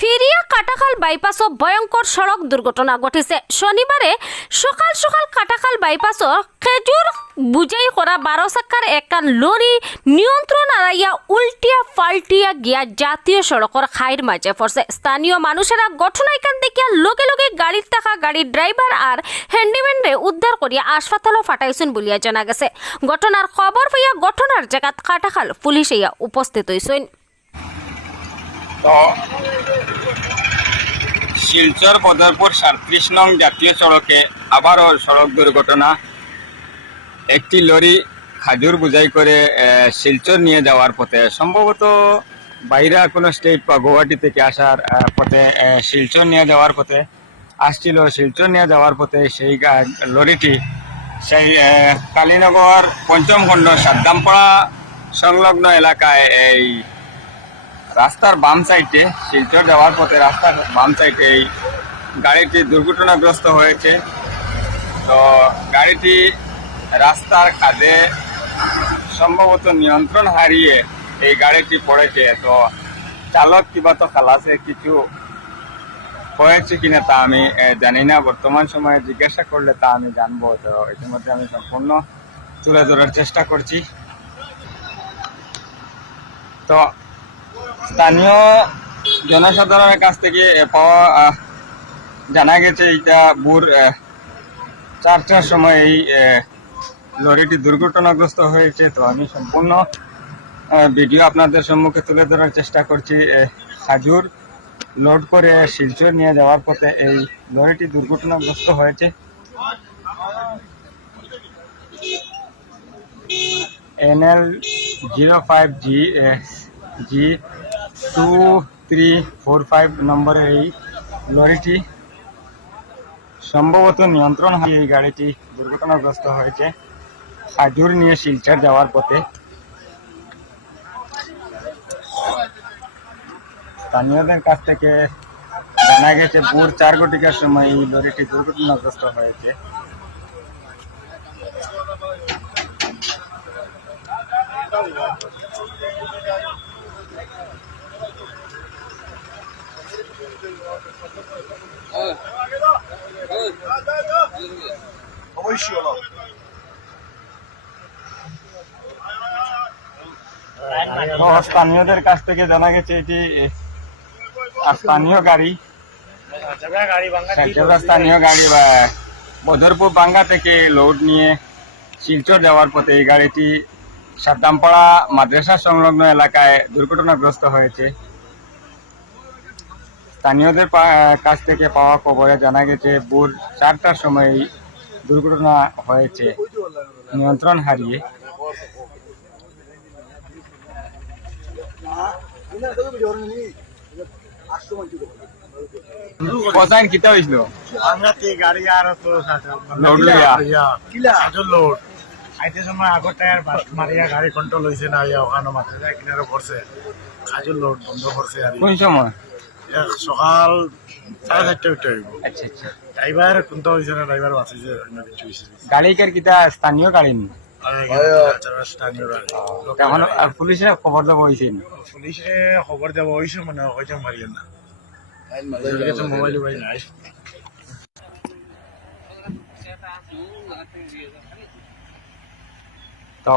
ফিরিয়া কাটাখাল বাইপাসও ভয়ঙ্কর সড়ক দুর্ঘটনা ঘটেছে। শনিবারে সকাল সকাল কাটাখাল বাইপাসও খেজুর বুঝাই করা বারো চাক্কার একখান লরি নিয়ন্ত্রণ হারাইয়া উল্টিয়া পাল্টিয়া গিয়া জাতীয় সড়কের খাইর মাঝে পড়ছে স্থানীয় মানুষেরা ঘটনা এখান দেখিয়া লগে লগে গাড়ির থাকা গাড়ির ড্রাইভার আর হ্যান্ডিম্যানরে উদ্ধার করিয়া হাসপাতালও ফাটাইছেন বলিয়া জানা গেছে। ঘটনার খবর পাইয়া ঘটনার জায়গাত কাটাখাল পুলিশ ইয়া উপস্থিত হয়েছেন তো শিলচর বদরপুর সাঁত্রিশ নং জাতীয় সড়কে আবারও সড়ক দুর্ঘটনা। একটি লরি খাজুর বোঝাই করে শিলচর নিয়ে যাওয়ার পথে, সম্ভবত বাইরা কোনো স্টেট বা গুয়াহাটি থেকে আসার পথে শিলচর নিয়ে যাওয়ার পথে আসছিল। শিলচর নিয়ে যাওয়ার পথে সেই লরিটি সেই কালীনগর পঞ্চম খণ্ড সাদ্দামপাড়া সংলগ্ন এলাকায় এই রাস্তার বাম সাইডে শিলচর যাওয়ার পথে রাস্তার বাম সাইডে এই গাড়িটি দুর্ঘটনাগ্রস্ত হয়েছে। তো গাড়িটি রাস্তার খাদে সম্ভবত নিয়ন্ত্রণ হারিয়ে এই গাড়িটি পড়েছে। তো চালক কিবা তো খালাসে কিছু হয়েছে কিনা তা আমি জানি না। বর্তমান সময়ে জিজ্ঞাসা করলে তা আমি জানব। তো ইতিমধ্যে আমি সম্পূর্ণ তুলে ধরার চেষ্টা করছি। তো স্থানীয় জনসাধারণের কাছ থেকে পাওয়া জানা গেছে এইটা ভোর চারটার সময় এই লরিটি দুর্ঘটনাগ্রস্ত হয়েছে। তো আমি সম্পূর্ণ ভিডিও আপনাদের সম্মুখে তুলে ধরার চেষ্টা করছি। খাজুর লোড করে শিলচর নিয়ে যাওয়ার পথে এই লরিটি দুর্ঘটনাগ্রস্ত হয়েছে। NL zero five G G two three four five নম্বরের এই লরিটি সম্ভবত নিয়ন্ত্রণ হারিয়ে এই গাড়িটি দুর্ঘটনাগ্রস্ত হয়েছে। খাজুর নিয়ে শিলচর যাওয়ার পথে স্থানীয়দের কাছ থেকে জানা গেছে, ভোর চার কোটিকার সময় এই লরিটি দুর্ঘটনাগ্রস্ত হয়েছে। স্থানীয়দের কাছ থেকে জানা গেছে এটি স্থানীয় গাড়ি। স্থানীয় গাড়ি বদরপুর বাঙ্গা থেকে লোড নিয়ে শিলচর যাওয়ার পথে এই গাড়িটি সাদ্দামপাড়া মাদ্রাসা সংলগ্ন এলাকায় দুর্ঘটনাগ্রস্ত হয়েছে। স্থানীয়দের কাছ থেকে পাওয়া খবরে জানা গেছে ভোর চারটার সময় দুর্ঘটনা হয়েছে। নিয়ন্ত্রণ হারিয়ে কোথায় কিতা হয়েছিল বাংলাতে গাড়ি আর তো লোড লইয়া? কিলা? আজল লোড। আইতে সময় আগর টায়ার বাস্ট মারিয়া গাড়ি কন্ট্রোল হইছে না ইয়া ওখানে মাথা যায় কিনারে পড়ছে খাজুর লোড বন্ধ করছে আর কোন সময়? সকাল সাড়ে চারটে উঠে হইব আচ্ছা আচ্ছা। ড্রাইভার কোনটা হয়েছে না ড্রাইভার কিছু হয়েছে গাড়িকার কিতা স্থানীয় গাড়ি নি? স্থানীয় গাড়ি। এখন আর পুলিশে খবর দেবো হয়েছে পুলিশে খবর দেওয়া হয়েছে মানে হয়েছে মারিয়ে না। মোবাইল মোবাইল নাই। তো